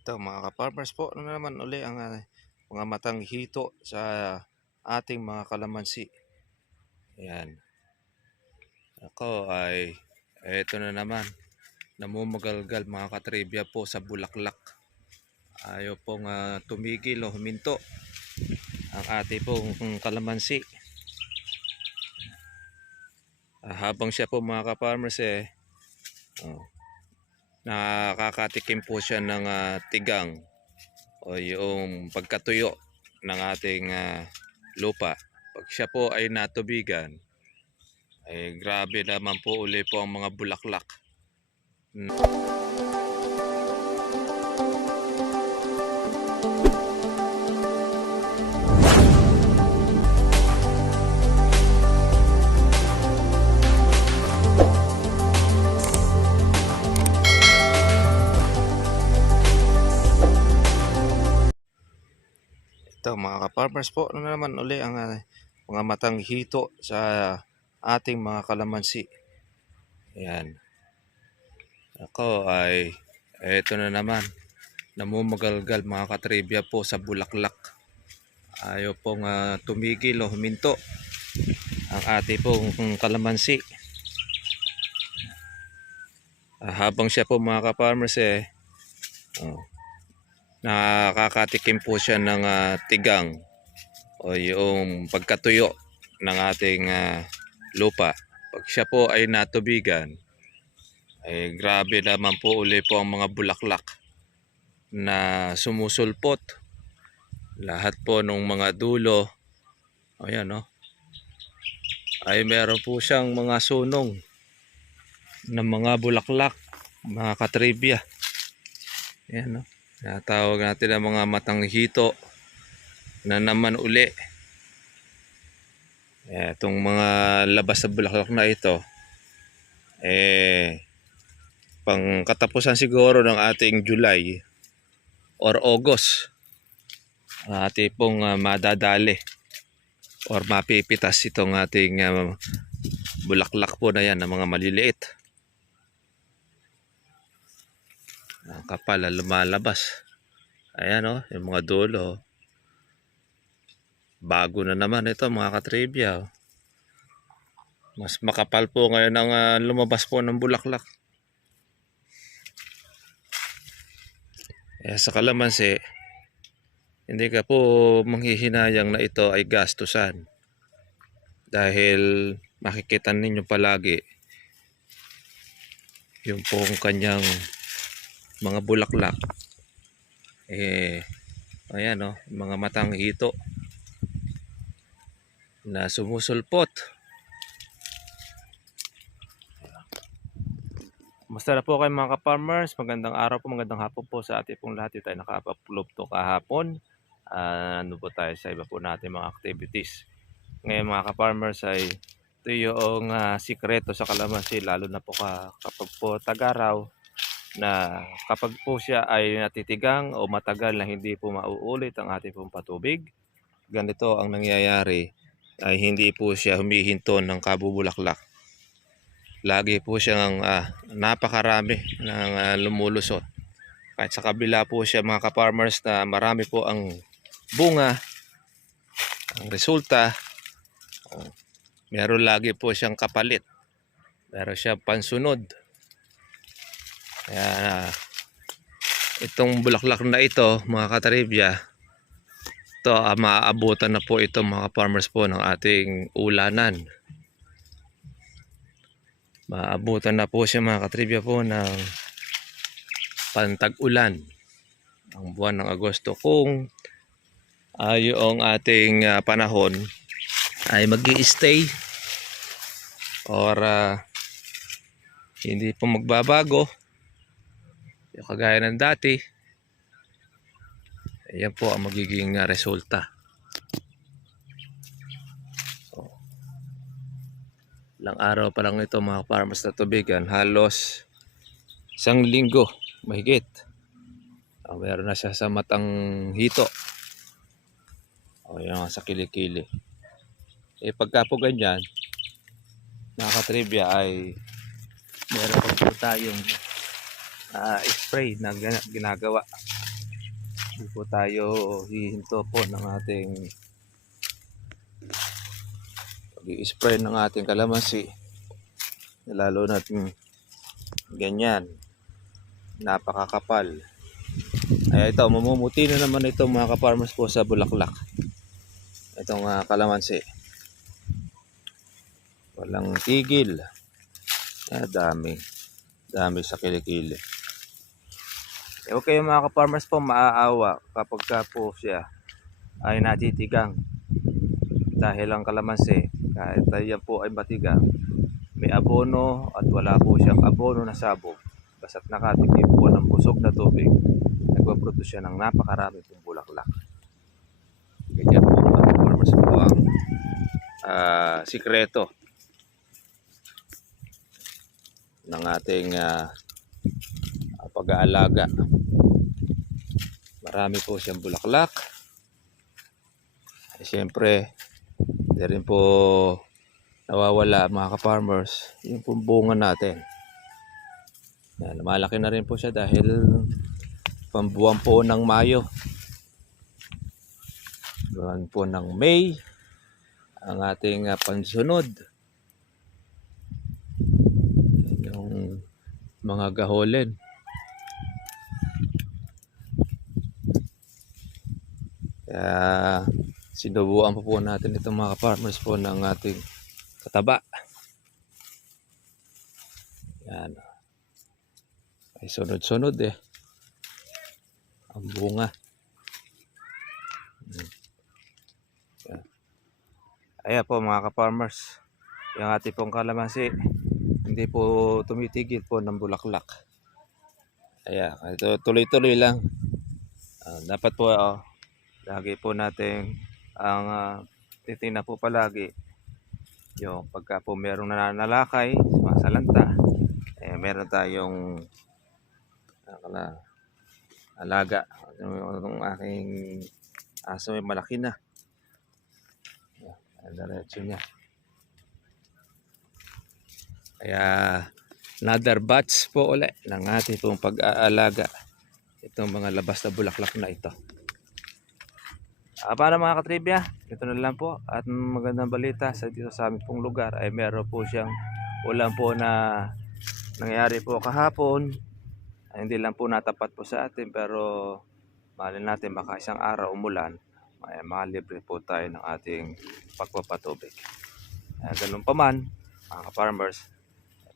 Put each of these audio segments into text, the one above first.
Ito mga ka-farmers po, ano na naman uli ang mga matang hito sa ating mga kalamansi. Ayan. Ako ay eto na naman. Namumugalgal mga katribya po sa bulaklak. Ayaw pong tumigil o huminto ang ating pong kalamansi. Habang siya po mga ka-farmers nakakatikim po siya ng tigang o yung pagkatuyo ng ating lupa. Pag siya po ay natubigan, ay grabe naman po uli po ang mga bulaklak. Ito mga ka-farmers po, ano na naman uli ang mga matang hito sa ating mga kalamansi. Ayan. Ako ay eto na naman. Namumugalgal mga katribya po sa bulaklak. Ayaw pong tumigil o huminto ang ating pong kalamansi. Habang siya po mga ka-farmers nakakatikim po siya ng tigang o yung pagkatuyo ng ating lupa. Pag siya po ay natubigan, ay grabe naman po uli po ang mga bulaklak na sumusulpot. Lahat po ng mga dulo, ayan ay meron po siyang mga sunong ng mga bulaklak, mga katribya. Ayan natawag natin ang mga matang hito na naman uli. Itong mga labas sa bulaklak na ito pang katapusan siguro ng ating July or August ating pong madadali or mapipitas itong ating bulaklak po na yan ng mga maliliit. Ang kapal lumalabas. Ayan yung mga dulo. Bago na naman ito mga katribya. Mas makapal po ngayon ang lumabas po ng bulaklak. Sa kalamansi, hindi ka po manghihinayang na ito ay gastusan. Dahil makikita ninyo palagi yung pong kanyang mga bulaklak. Ayan mga matang hito na sumusulpot. Basta na po kayo mga ka-farmers, magandang araw po, magandang hapon po sa ating pong lahat. Tayo nakapag-upload to kahapon. Ano po tayo sa iba po natin mga activities. Ngayon mga ka-farmers ay ito yung sikreto sa kalamansi, lalo na po kapag po tag-araw, na kapag po siya ay natitigang o matagal na hindi po mauulit ang ating pong patubig, ganito ang nangyayari, ay hindi po siya humihinto ng kabubulaklak. Lagi po siyang napakarami ng lumulusot. Kahit sa kabila po siya mga ka-farmers na marami po ang bunga, ang resulta, meron lagi po siyang kapalit. Meron siyang pansunod. Kaya itong bulaklak na ito mga katribya, ito maaabutan na po ito mga farmers po ng ating ulanan. Maabutan na po siya mga katribya po ng pantag-ulan ang buwan ng Agosto, kung yung ating panahon ay mag-i-stay or hindi po magbabago yung kagaya ng dati. Ayan po ang magiging resulta. Ilang araw pa lang ito mga farmers na tubigan, halos 1 linggo mahigit. Meron na siya sa matang hito. Yan sa kilikili. Pagka po ganyan, mga katribya, ay meron po tayong spray na ginagawa Hindi po tayo hihinto po ng ating pag-i-spray ng ating kalamansi. Lalo natin ganyan, napakakapal. Ay ito, mamumuti na naman ito mga ka-farmers po sa bulaklak. Itong kalamansi. Walang tigil. Dami sa kilikili. Okay mga ka-farmers po, maaawa kapag ka po siya ay natitigang dahil ang kalamansi kahit yan po ay matigang, may abono at wala po siyang abono na sabog, basta't nakatikim po ng busog na tubig, nagpaproduce siya ng napakarami pong bulaklak. Ganyan po mga ka-farmers po ang sikreto ng ating pag-aalaga. Marami po siyang bulaklak. Siyempre, hindi rin po nawawala mga ka-farmers yung pong bunga natin. Yan, malaki na rin po siya dahil pambuwan po ng Mayo. Buwan po ng May ang ating pansunod. Yung mga gaholen. Kaya sinubuan po natin itong mga farmers po ng ating kataba. Yan. Ay sunod-sunod ang bunga. Yan. Ayan po mga ka-farmers. Yung ating pong kalamansi hindi po tumitigil po ng bulaklak. Ayan. Ito tuloy-tuloy lang. Dapat po lagi po natin ang titingnan po palagi yung pagka po merong nananalakay sa lanta, meron tayong alaga. Yung aking aso ay malaki na. Diretso niya. Kaya another batch po ulit ng ating pong pag-aalaga itong mga labas na bulaklak na ito. Para mga katribya, ito na lang po. At magandang balita dito sa aming pong lugar ay meron po siyang ulan po na nangyari po kahapon. Ay, hindi lang po natapat po sa atin, pero mahalin natin baka isang araw umulan, ay makalibre po tayo ng ating pagpapatubig. Ganun pa man mga ka-farmers,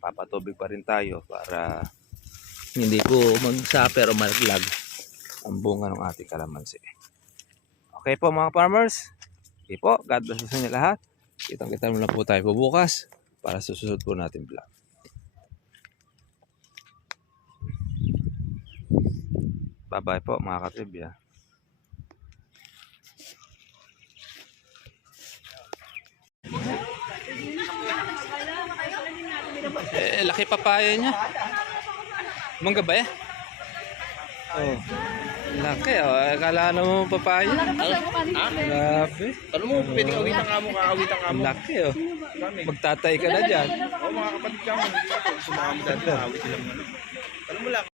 papatubig pa rin tayo para hindi po mag-suffer o malaglag ang bunga ng ating kalamansi. Okay po mga farmers. Okay po. God bless sa inyo lahat. Kitang-kita muna po tayo bukas para susunod po natin vlog. Bye-bye po mga katribya. Laki papaya niya. Mangga ba Oh. Laki akala mo papaya. Grabe. Ano mo, pwedeng awitan ka mo, kakawitan ka mo. Laki Magtatay ka na dyan. Mga kapatid ka mo, hindi ako. Sumama dati, awit lang. Alam mo lang.